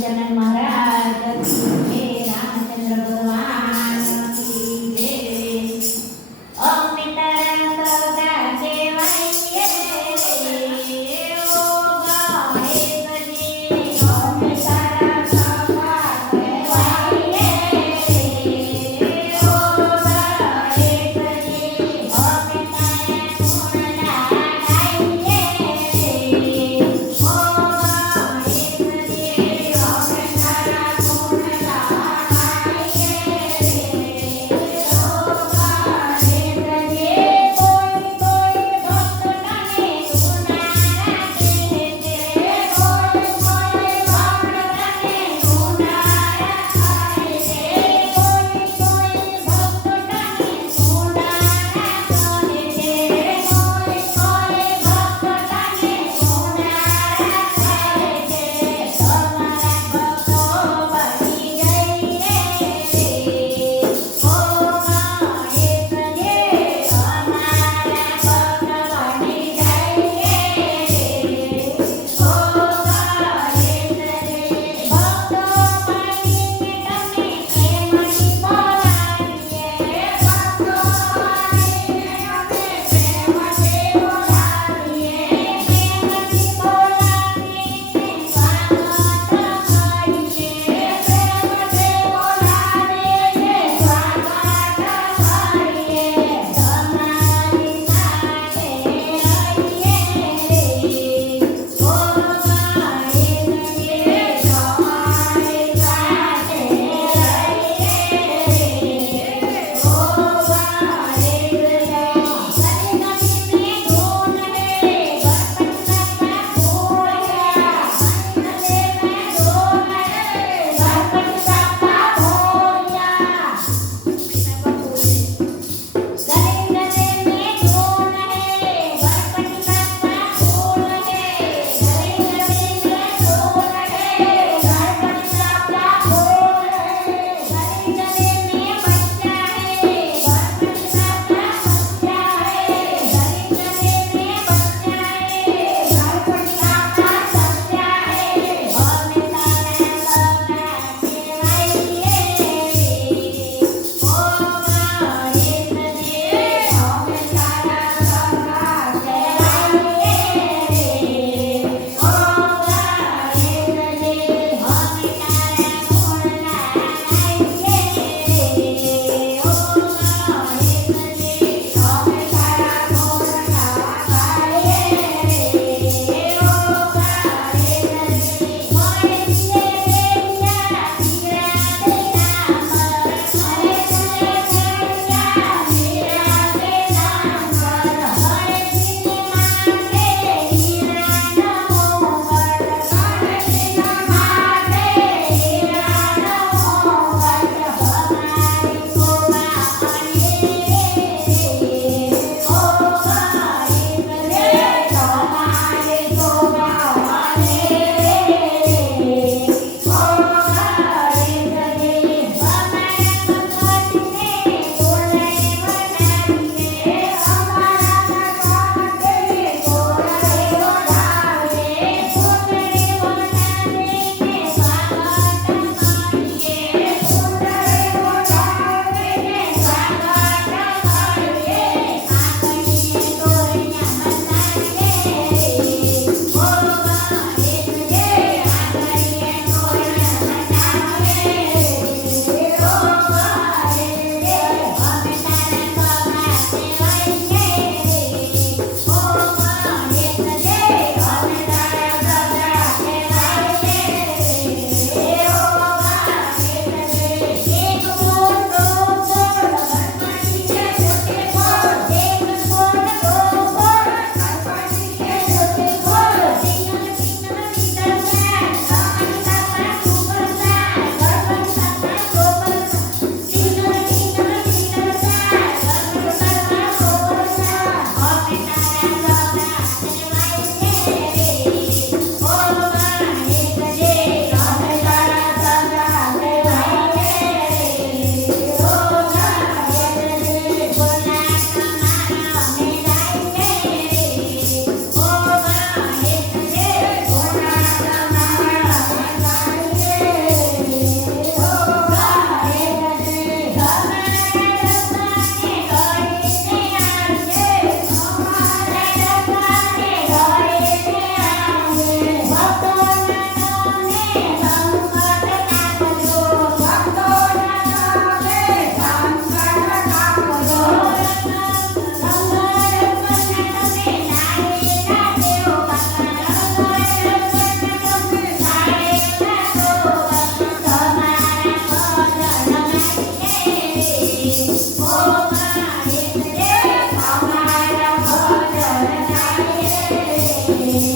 jannah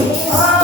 Oh.